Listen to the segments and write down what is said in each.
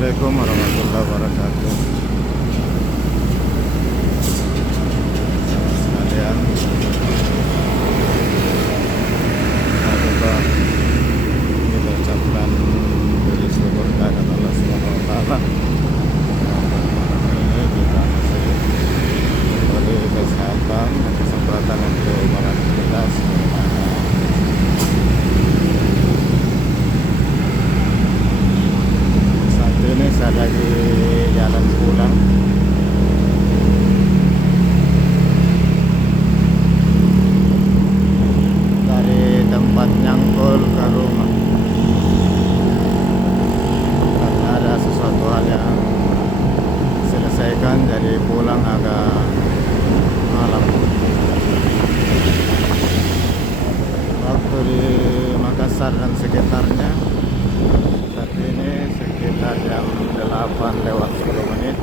Assalamualaikum warahmatullahi wabarakatuh. Sekalian, kita ucapkan puji syukur kehadirat Allah Subhanahu wa taala. Ini kita masih diberi kesehatan dan kesempatan untuk beraktivitas. Saat ini saya lagi jalan pulang dari tempat nyangkul ke rumah karena ada sesuatu hal yang selesaikan, jadi pulang agak malam. Waktu di Makassar dan sekitarnya saat ini sekitar jam 8 lewat 10 menit.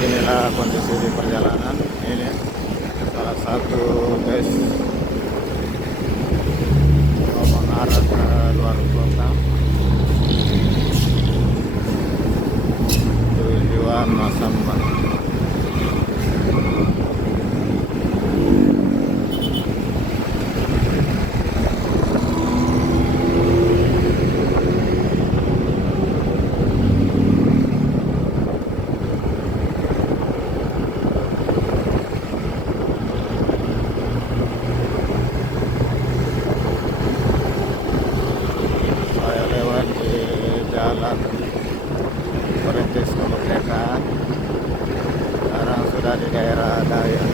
Inilah kondisi di perjalanan. Ini salah satu bus mau mengarah ke luar kota, tujuan Masamba. Saya lewat di jalan Perintis Kemerdekaan. Sekarang sudah di daerah Daya.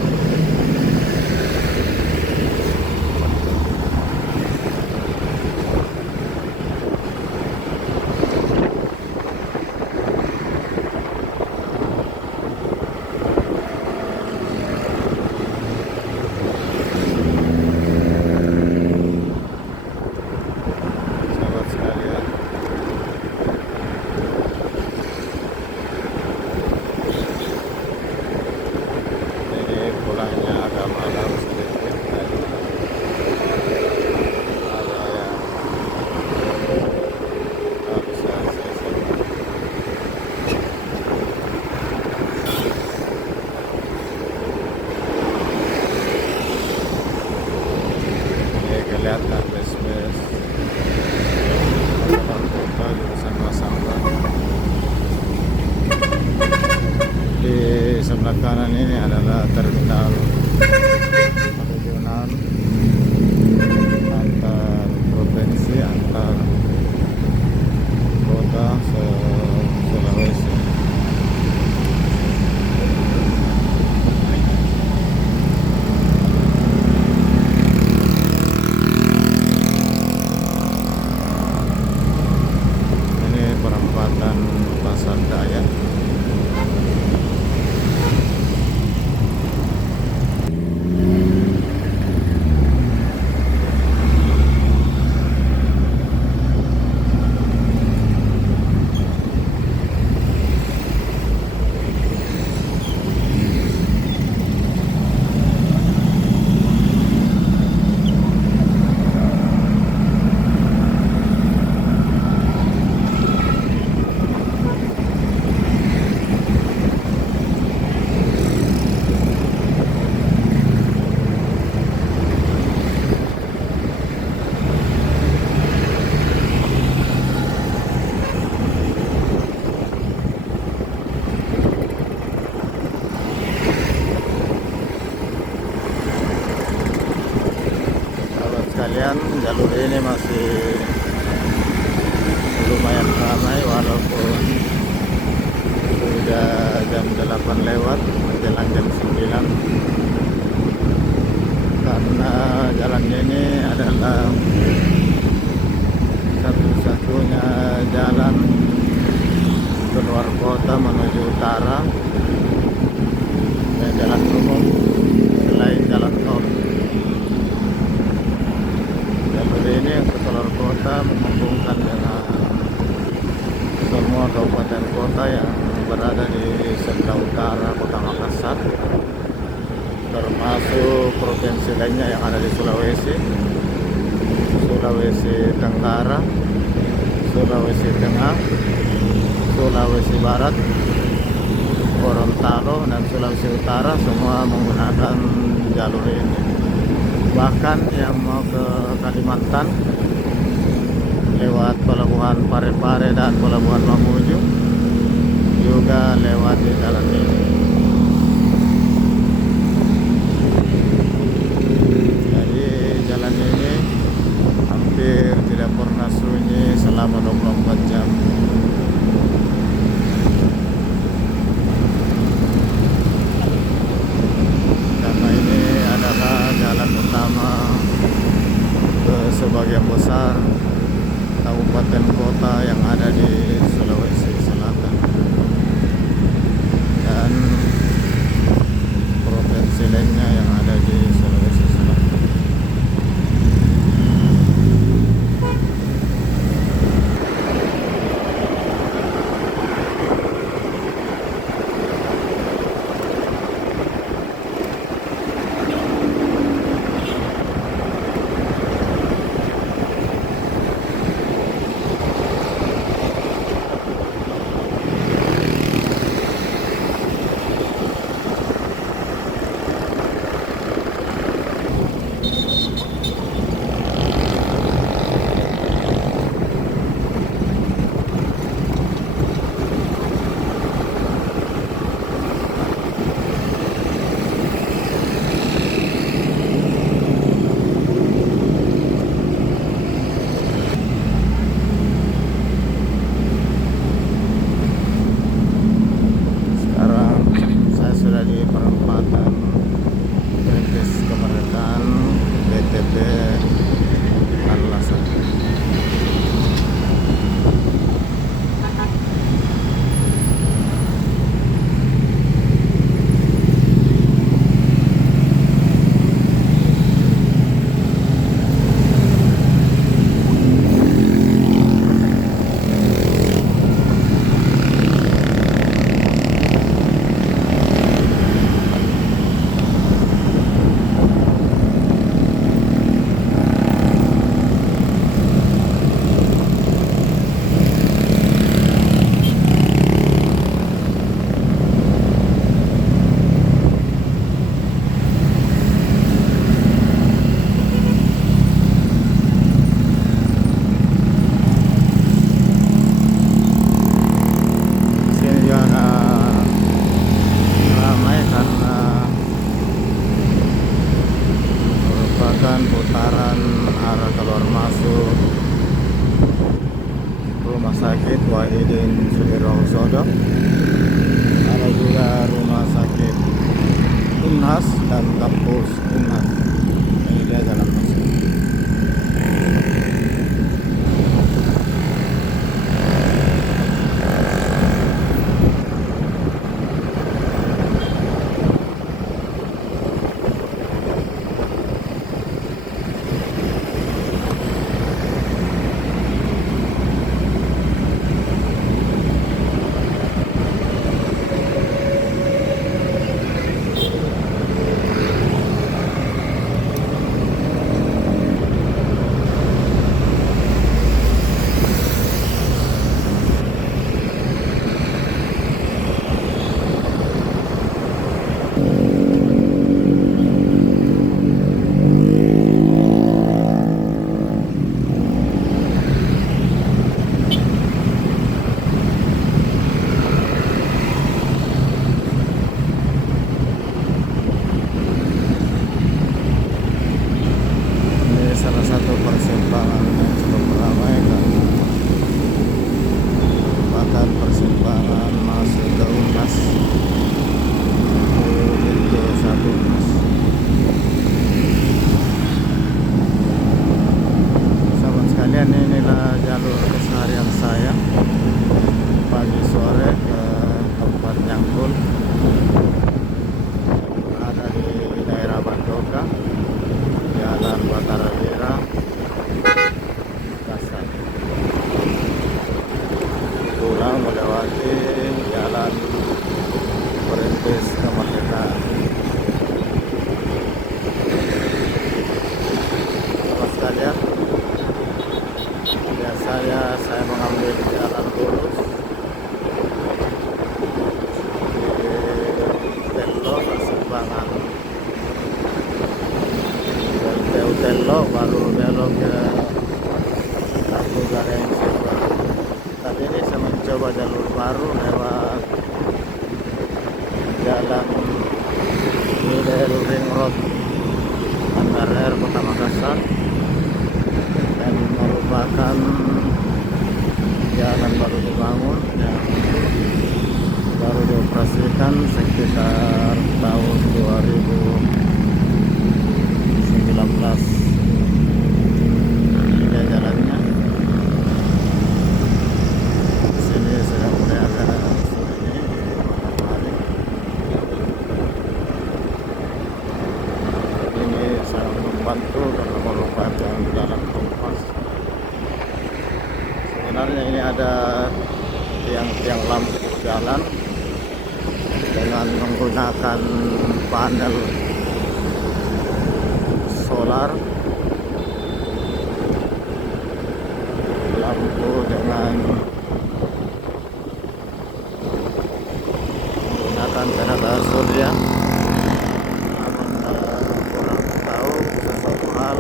Sahabat sekalian, ini pulangnya agak malam sedikit. Ada yang nggak bisa selesai. Ini kelihatan bus-bus luar kota jurusan Masamba. Di sebelah kanan ini adalah terminal regional antar provinsi, antar kota Sulawesi. Ini perempatan Pasar Daya. Sahabat sekalian, jalur ini masih lumayan ramai walaupun sudah jam 8 lewat menjelang jam 9, karena jalan ini adalah satu-satunya jalan keluar kota menuju utara dan jalan umum selain jalan tol. Jalur ini untuk keluar kota menghubungkan dengan semua kabupaten kota yang berada di sebelah utara kota Makassar, termasuk provinsi lainnya yang ada di Sulawesi, Sulawesi Tenggara, Sulawesi Tengah, Sulawesi Barat, Gorontalo, dan Sulawesi Utara semua menggunakan jalur ini. Bahkan yang mau ke Kalimantan lewat Pelabuhan Parepare dan Pelabuhan Mamuju juga lewat di jalan ini. Jadi jalan ini hampir tidak pernah sunyi selama 24 jam. Karena ini adalah jalan utama ke sebagian besar kabupaten kota yang ada di Sulawesi Selatan dan provinsi lainnya yang ada di Sulawesi Selatan. Di perempatan Perintis Kemerdekaan BTP Anlasan. Putaran arah keluar masuk Rumah Sakit Wahidin Sudirohusodo, ada juga Rumah Sakit Unhas dan kampus Unhas. Ini dia jalan masuk. Tello baru belok ke Kartu Garensi. Tapi ini saya mencoba jalur baru lewat jalan Middle Ring Road Bandar Air Kota Makassar, dan merupakan jalan baru dibangun yang baru dioperasikan sekitar tahun 2019. Ini jalannya. Di sini sudah mulai agak sunyi malam hari. Ini sangat membantu karena merupakan jalan kompas. Sebenarnya ini ada tiang-tiang lampu jalan dengan menggunakan panel solar, lampu dengan menggunakan tenaga surya. Namun kurang tahu sesuatu hal,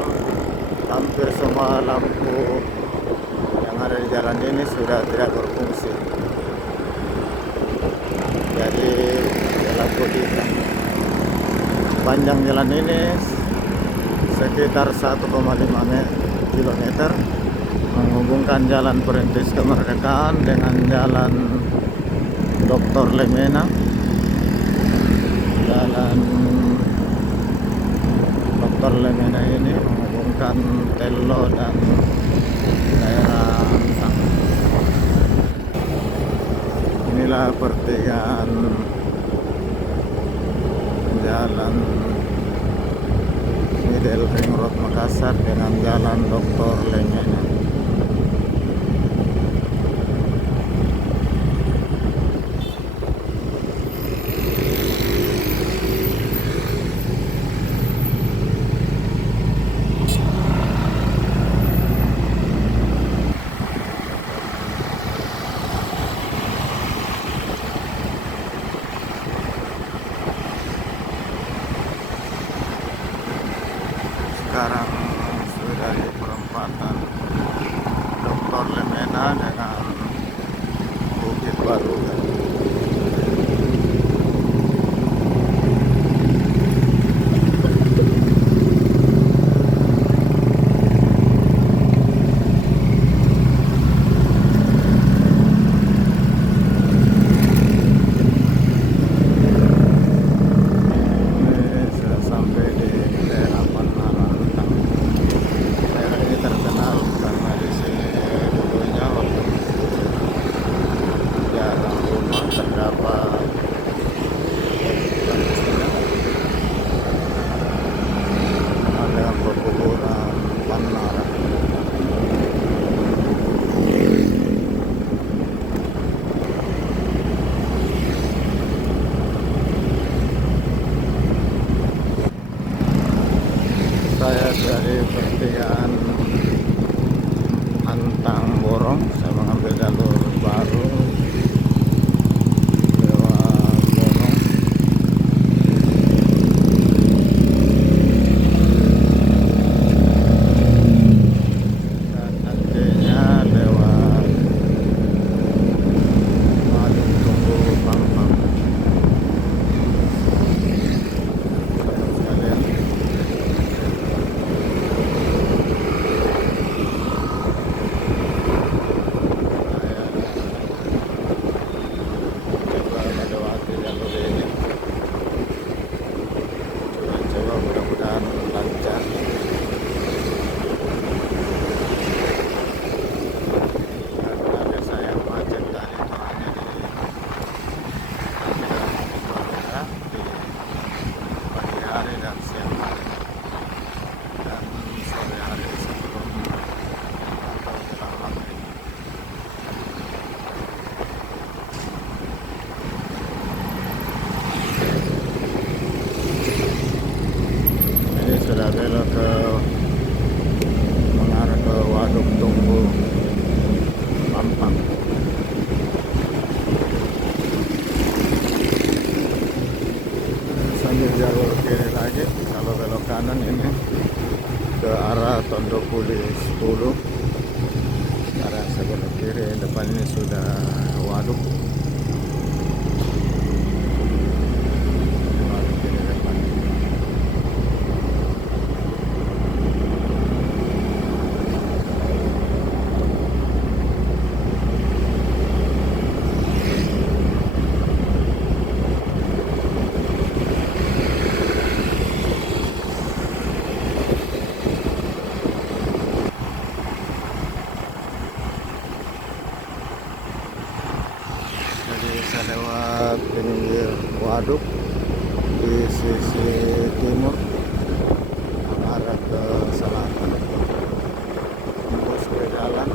hampir semua lampu yang ada di jalan ini sudah tidak berfungsi. Jadi jalan hitam. Panjang jalan ini sekitar 1,5 kilometer, menghubungkan Jalan Perintis Kemerdekaan dengan Jalan Dr. Lemena. Jalan Dr. Lemena ini menghubungkan Tello dan daerah Antang. Inilah pertigaan Jalan Middle Ring Road Makassar dengan Jalan Dr. Lemena. Sekarang sudah di perempatan Dr. Lemena dengan Bukit Baru. Terkenal karena di sini dulunya waktu jarang Tondopuli 10. Sekarang saya belok kiri, depan ini sudah waduk. Waduk kiri depan. Jadi saya lewat pinggir waduk di sisi timur mengarah ke selatan, tembus ke jalan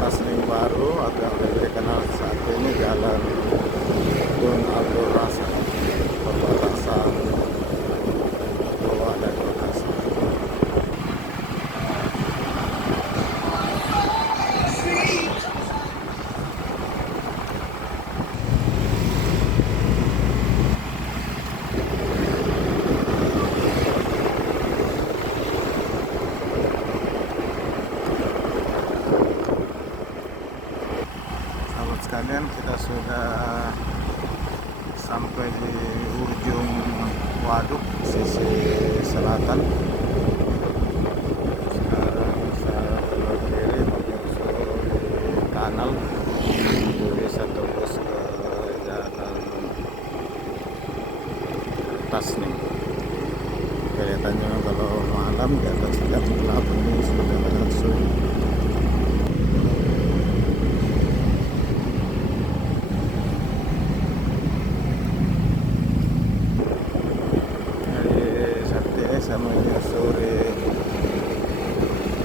Tasning Baru atau yang dikenal saat ini Jalan Tun Abdul Razak, perbatasan Goa dan Makassar. Sahabat sekalian, kita sudah sampai di ujung waduk sisi selatan. Sekarang saya belok kiri menyusul di kanal, bisa tembus ke jalan Tasning. Kelihatannya kalau malam di atas jam 8 ini sudah langsung. Saya menyusuri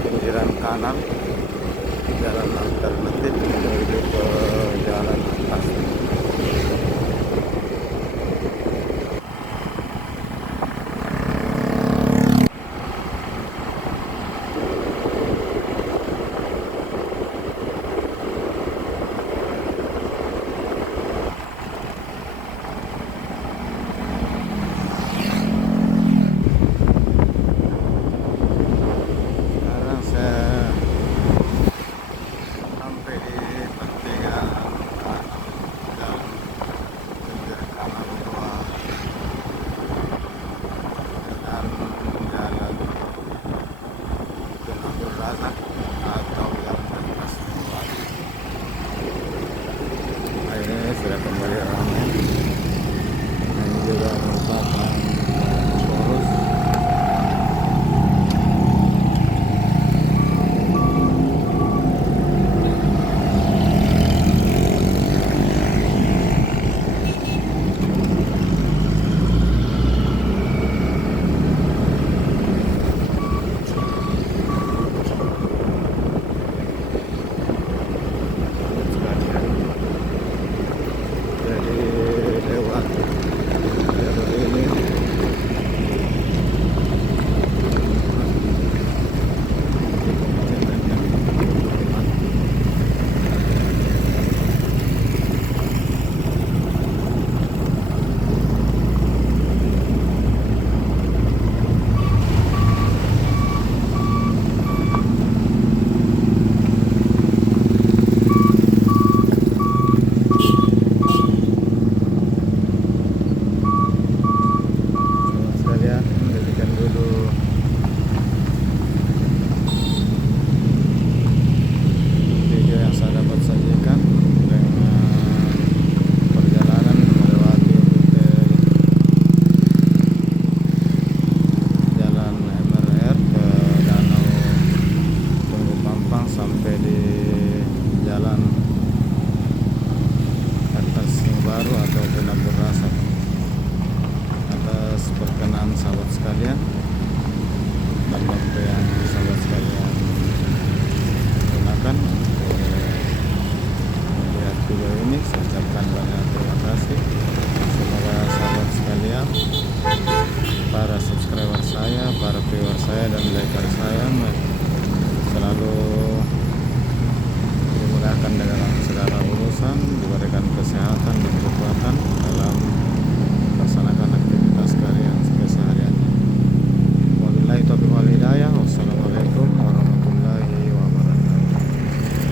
pinggiran kanan jalan alternatif menuju ke